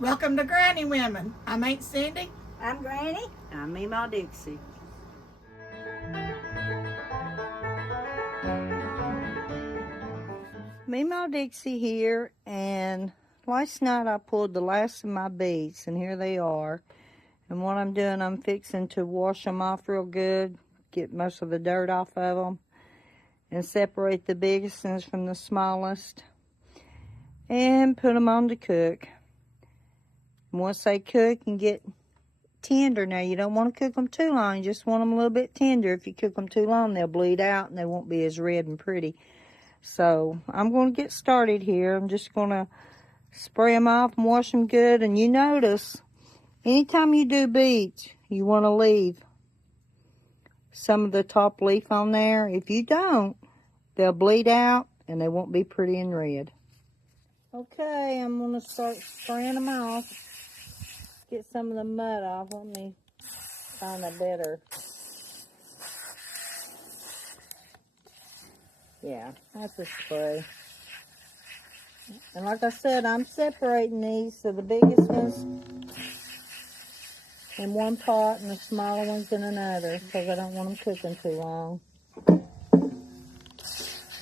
Welcome to Granny Women. I'm Aunt Cindy. I'm Granny. I'm Memaw Dixie. Memaw Dixie here, and last night I pulled the last of my beets, and here they are. And what I'm doing, I'm fixing to wash them off real good, get most of the dirt off of them, and separate the biggest ones from the smallest, and put them on to cook. And once they cook and get tender, now you don't want to cook them too long, you just want them a little bit tender. If you cook them too long, they'll bleed out and they won't be as red and pretty. So I'm going to get started here. I'm just going to spray them off and wash them good. And you notice, anytime you do beets, you want to leave some of the top leaf on there. If you don't, they'll bleed out and they won't be pretty and red. Okay, I'm going to start spraying them off. Get some of the mud off. Let me find a better. Yeah, that's a spray. And like I said, I'm separating these, so the biggest ones in one pot and the smaller ones in another, because I don't want them cooking too long.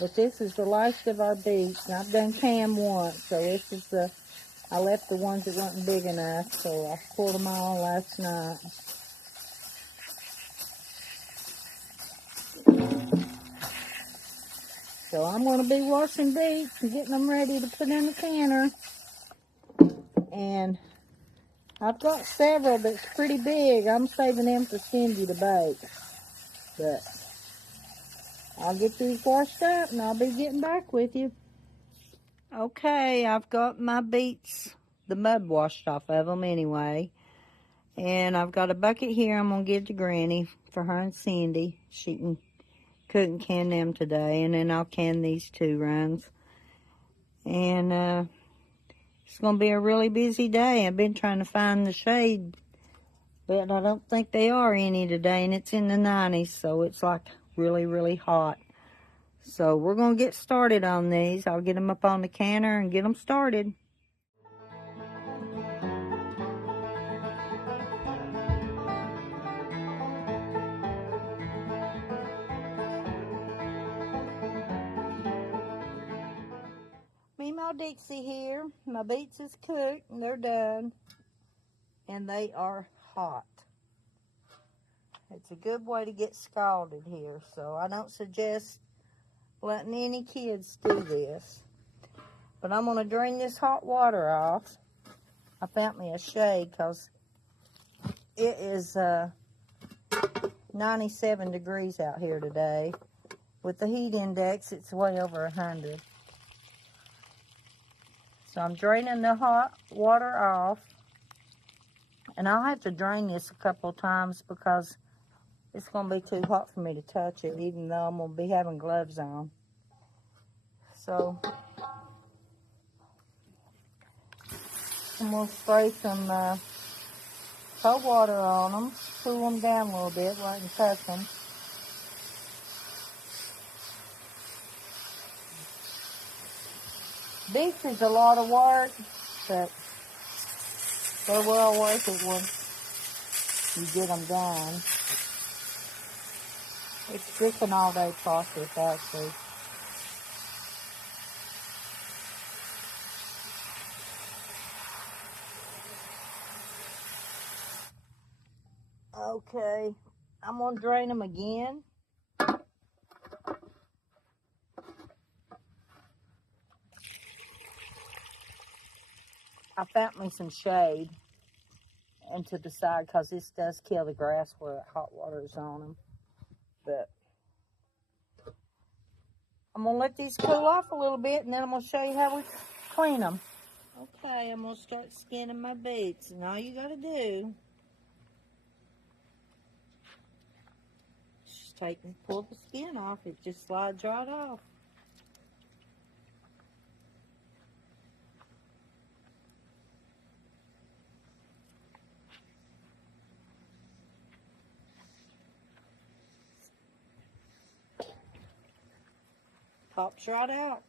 But this is the last of our beets, and I've done canned once, so this is the, I left the ones that weren't big enough, so I pulled them all last night. So I'm going to be washing beets and getting them ready to put in the canner. And I've got several that's pretty big. I'm saving them for Cindy to bake. But I'll get these washed up and I'll be getting back with you. Okay, I've got my beets, the mud washed off of them anyway. And I've got a bucket here I'm going to give to Granny for her and Cindy. She can cook and can them today, and then I'll can these 2 runs. And it's going to be a really busy day. I've been trying to find the shade, but I don't think they are any today, and it's in the 90s, so it's like really, really hot. So we're going to get started on these. I'll get them up on the canner and get them started. Memaw Dixie here. My beets is cooked and they're done. And they are hot. It's a good way to get scalded here. So I don't suggest letting any kids do this. But I'm going to drain this hot water off. I found me a shade because it is 97 degrees out here today. With the heat index, it's way over 100. So I'm draining the hot water off. And I'll have to drain this a couple of times because it's going to be too hot for me to touch it, even though I'm going to be having gloves on. So I'm going to spray some cold water on them, cool them down a little bit where I can touch them. Beets is a lot of work, but they're well worth it once you get them done. It's just an all-day process, actually. Okay, I'm going to drain them again. I found me some shade and to the side because this does kill the grass where hot water is on them. But going to let these cool off a little bit, and then I'm going to show you how we clean them. Okay, I'm going to start skinning my beets, and all you got to do is just take and pull the skin off. It just slides right off. Pops right out.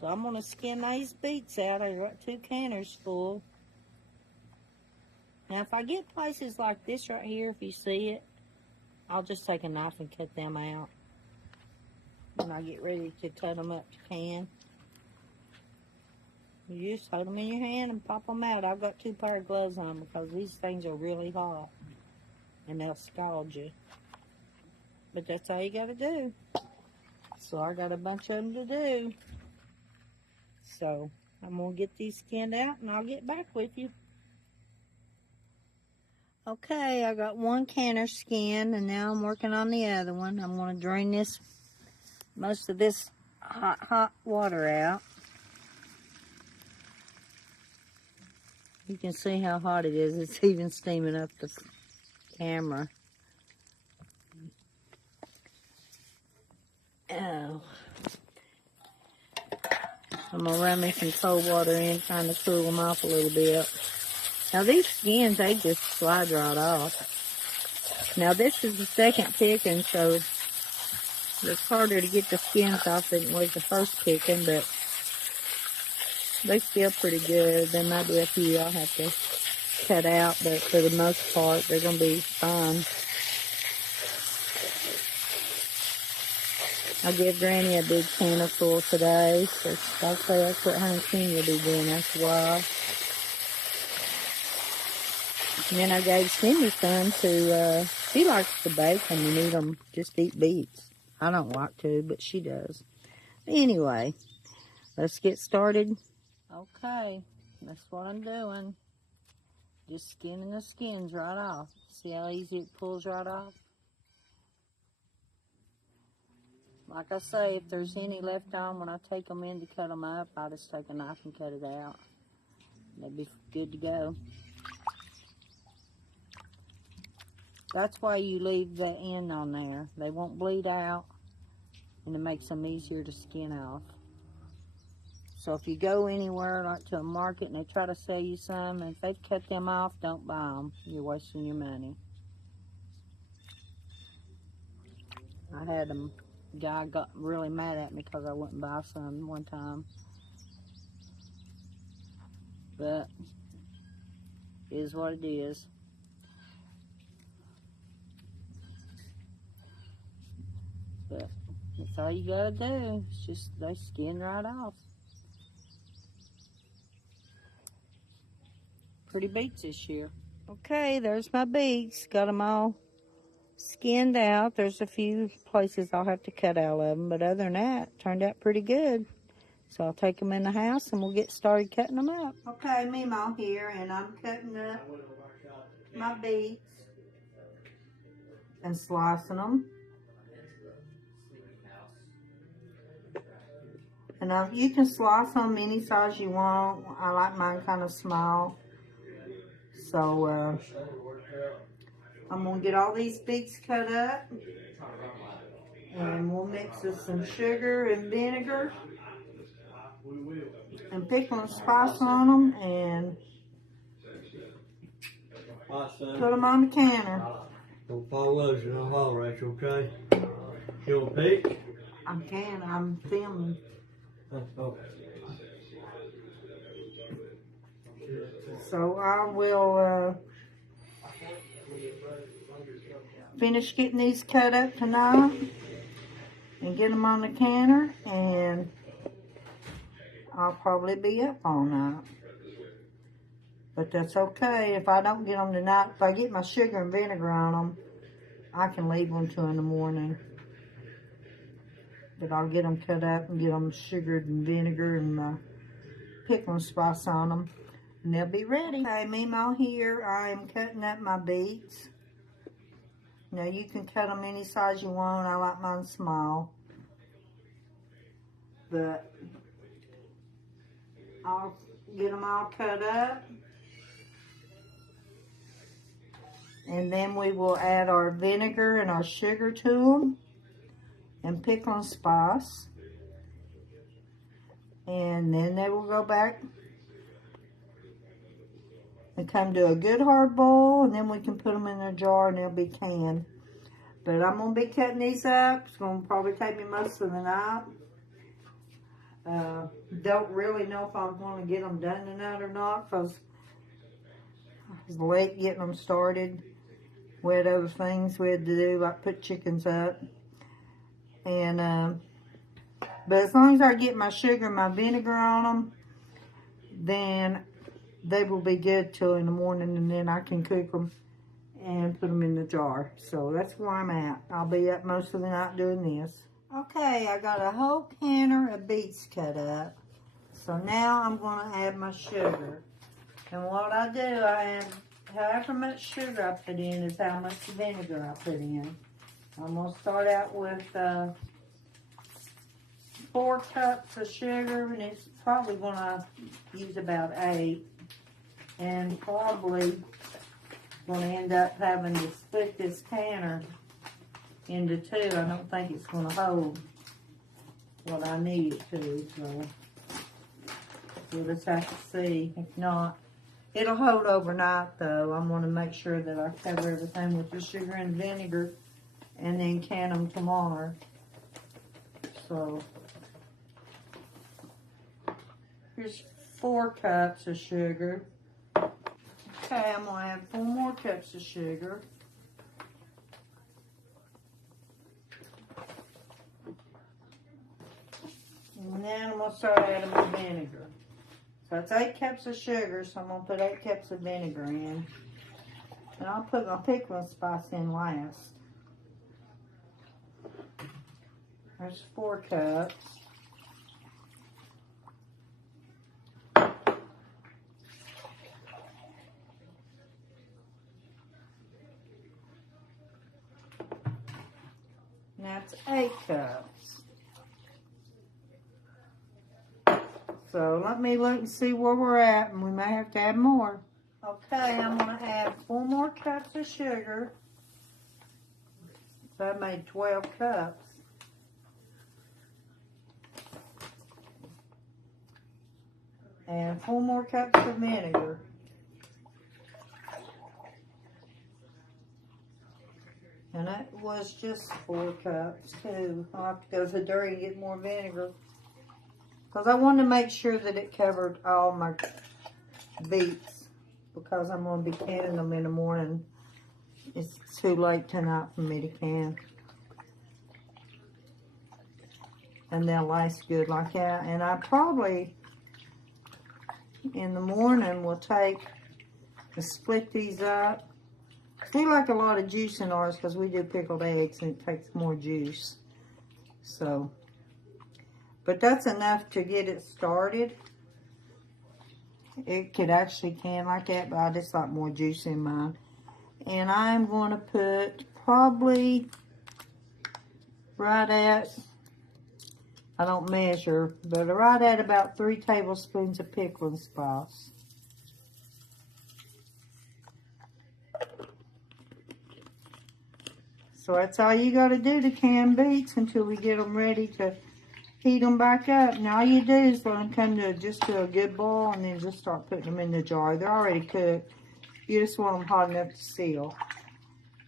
So I'm going to skin these beets out. I got 2 canners full. Now if I get places like this right here, if you see it, I'll just take a knife and cut them out when I get ready to cut them up to can. You just hold them in your hand and pop them out. I've got 2 pair of gloves on because these things are really hot and they'll scald you. But that's all you got to do. So I got a bunch of them to do. So I'm going to get these skinned out and I'll get back with you. Okay, I got 1 canner skinned and now I'm working on the other one. I'm going to drain most of this hot water out. You can see how hot it is. It's even steaming up the camera. Oh. I'm going to run me some cold water in, trying to cool them off a little bit. Now these skins, they just slide right off. Now this is the second picking, so it's harder to get the skins off than it was the first picking, but they feel pretty good. There might be a few I'll have to cut out, but for the most part, they're going to be fine. I'll give Granny a big canner full today, so I'll say that's what Honey King will be doing after a while. And then I gave Cindy some to, she likes to bake them and eat them, just eat beets. I don't like to, but she does. Anyway, let's get started. Okay, that's what I'm doing. Just skinning the skins right off. See how easy it pulls right off? Like I say, if there's any left on when I take them in to cut them up, I'll just take a knife and cut it out. They'll be good to go. That's why you leave the end on there. They won't bleed out, and it makes them easier to skin off. So if you go anywhere, like to a market, and they try to sell you some, and if they've cut them off, don't buy them. You're wasting your money. I had a guy got really mad at me because I wouldn't buy some one time. But it is what it is. But that's all you gotta do. It's just they skin right off. Pretty beets this year. Okay, there's my beets. Got them all skinned out. There's a few places I'll have to cut out of them, but other than that, turned out pretty good. So I'll take them in the house and we'll get started cutting them up. Okay, Memaw here, and I'm cutting up my beets and slicing them. And you can slice them any size you want. I like mine kind of small. So I'm going to get all these beets cut up. And we'll mix with some sugar and vinegar. And pickle and spice on them. And put them on the canner. Don't follow us in the hall, Rachel, okay? You want a peek? I'm filming. Okay. So I will finish getting these cut up tonight and get them on the canner, and I'll probably be up all night. But that's okay. If I don't get them tonight, if I get my sugar and vinegar on them, I can leave them till in the morning. But I'll get them cut up and get them sugared and vinegar and my pickling spice on them. And they'll be ready. Okay, Memaw here. I am cutting up my beets. Now you can cut them any size you want. I like mine small. But I'll get them all cut up. And then we will add our vinegar and our sugar to them. And pickling spice. And then they will go back and come to a good hard boil, and then we can put them in a jar and they'll be canned. But I'm going to be cutting these up. It's going to probably take me most of the night. Don't really know if I'm going to get them done tonight or not, because I was late getting them started. We had other things we had to do, like put chickens up. And but as long as I get my sugar and my vinegar on them, then they will be good till in the morning, and then I can cook them and put them in the jar. So that's where I'm at. I'll be up most of the night doing this. Okay, I got a whole canner of beets cut up. So now I'm going to add my sugar. And what I do, I add however much sugar I put in is how much vinegar I put in. I'm going to start out with 4 cups of sugar, and it's probably going to use about 8. And probably going to end up having to split this canner into 2. I don't think it's going to hold what I need it to, so we'll just have to see. If not, it'll hold overnight though. I'm going to make sure that I cover everything with the sugar and vinegar and then can them tomorrow. So here's 4 cups of sugar. Okay, I'm going to add 4 more cups of sugar. And then I'm going to start adding my vinegar. So it's 8 cups of sugar, so I'm going to put 8 cups of vinegar in. And I'll put my pickling spice in last. There's 4 cups. That's 8 cups. So let me look and see where we're at, and we may have to add more. Okay, I'm going to add 4 more cups of sugar. So I made 12 cups. And 4 more cups of vinegar. And that was just 4 cups too. I'll have to go to the dairy and get more vinegar. Because I wanted to make sure that it covered all my beets. Because I'm going to be canning them in the morning. It's too late tonight for me to can. And they'll last good like that. And I probably, in the morning, will take and split these up. We like a lot of juice in ours because we do pickled eggs and it takes more juice. So, but that's enough to get it started. It could actually can like that, but I just like more juice in mine. And I'm going to put probably right at, I don't measure, but right at about 3 tablespoons of pickling spice. So that's all you got to do to can beets until we get them ready to heat them back up. Now all you do is let them come to just to a good boil and then just start putting them in the jar. They're already cooked. You just want them hot enough to seal.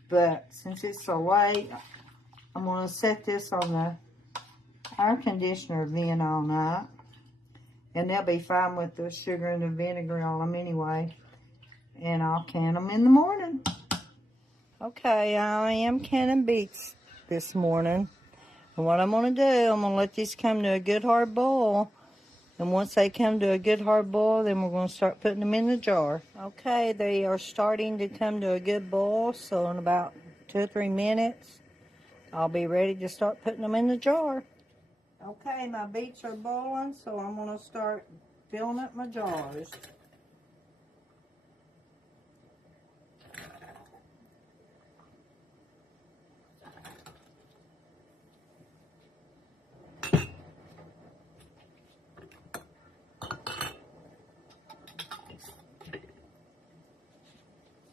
But since it's so late, I'm going to set this on the air conditioner vent all night. And they'll be fine with the sugar and the vinegar on them anyway. And I'll can them in the morning. Okay, I am canning beets this morning. And what I'm going to do, I'm going to let these come to a good hard boil. And once they come to a good hard boil, then we're going to start putting them in the jar. Okay, they are starting to come to a good boil. So in about 2 or 3 minutes, I'll be ready to start putting them in the jar. Okay, my beets are boiling, so I'm going to start filling up my jars.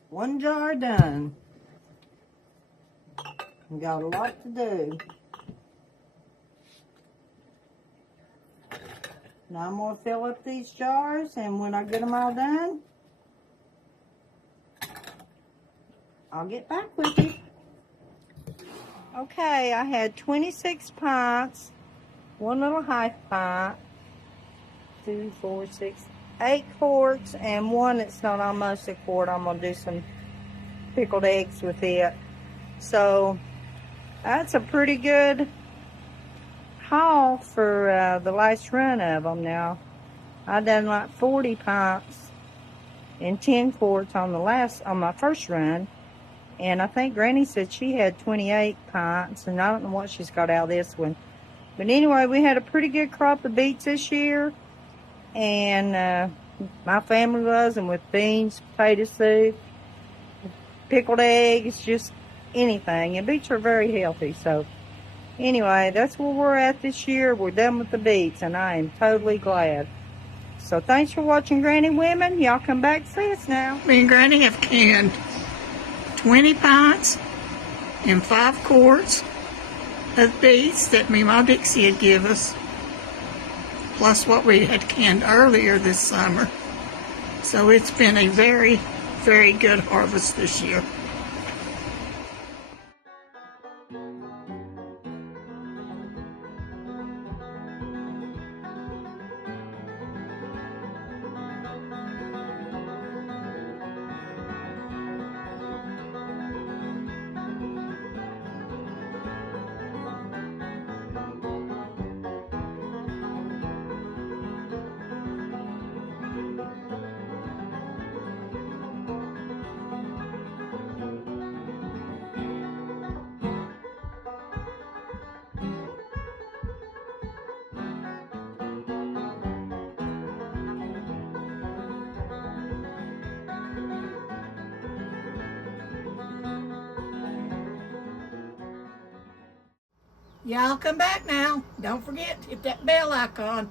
One jar done. We got a lot to do. Now I'm going to fill up these jars, and when I get them all done, I'll get back with you. Okay, I had 26 pints, one little half pint, 2, 4, 6, 8 quarts, and one that's not almost a quart. I'm going to do some pickled eggs with it. So that's a pretty good haul for the last run of them. Now I done like 40 pints and 10 quarts on my first run, and I think Granny said she had 28 pints, and I don't know what she's got out of this one. But anyway, we had a pretty good crop of beets this year, and my family was, and with beans, potato soup, pickled eggs, just anything. And beets are very healthy. So anyway, that's where we're at this year. We're done with the beets, and I am totally glad. So thanks for watching Granny Women. Y'all come back and see us now. Me and Granny have canned 20 pints and 5 quarts of beets that Memaw Dixie had given us, plus what we had canned earlier this summer. So it's been a very, very good harvest this year. Y'all come back now. Don't forget to hit that bell icon.